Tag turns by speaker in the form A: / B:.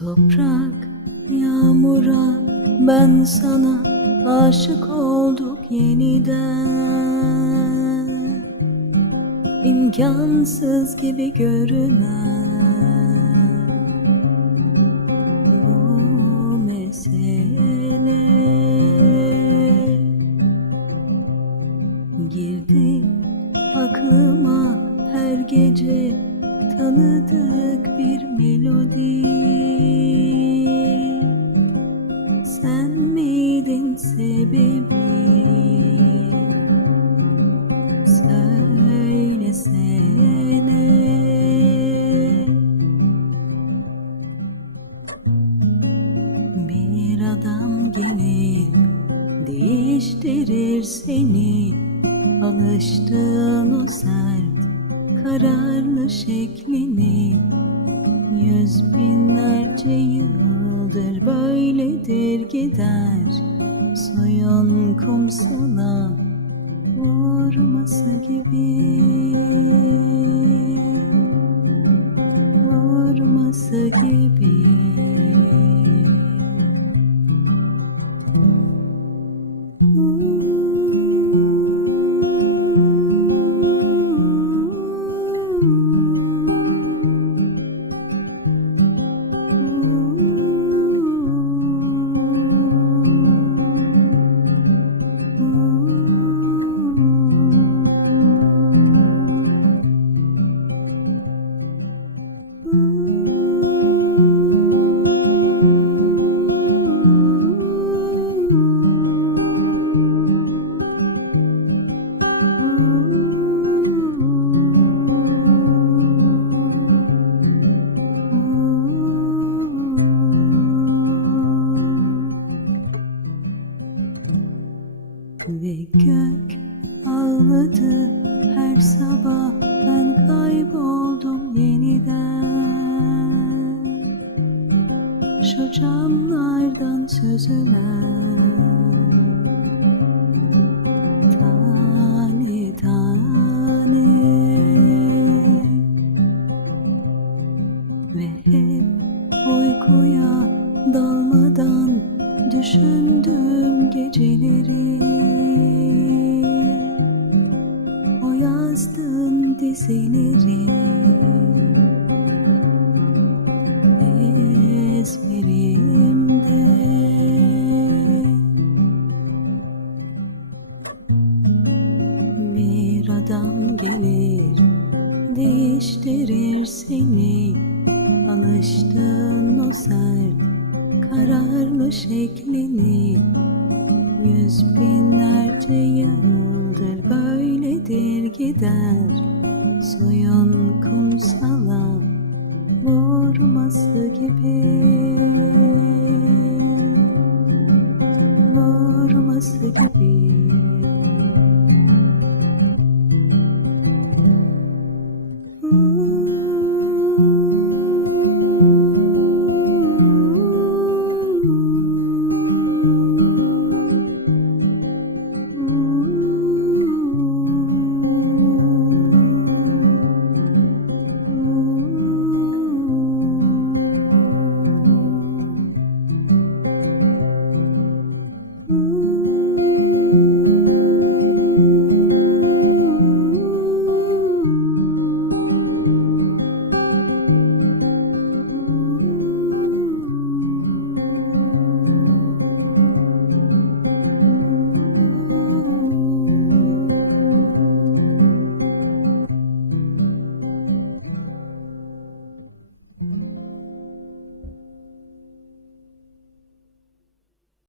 A: Toprak, yağmura, ben sana aşık olduk yeniden. İmkansız gibi görünen bu mesele. Girdi aklıma her gece tanıdık bir melodi Söylesene Bir adam gelir değiştirir seni. Alıştığın o sert kararlı şeklini. Yüz binlerce yıldır böyledir gider. Suyun kumsala vurması gibi Vurması ağladı her sabah. Ben kayboldum yeniden. Şu camlardan süzülen tane tane. Ve hep uykuya dalmadan düşündüm geceleri O yazdığın dizeleri ezberimde Bir adam gelir değiştirir seni. Alıştığın o sert kararlı şeklini. Yüz binlerce yıldır böyledir gider Suyun kumsala vurması gibi Vurması gibi Ooh.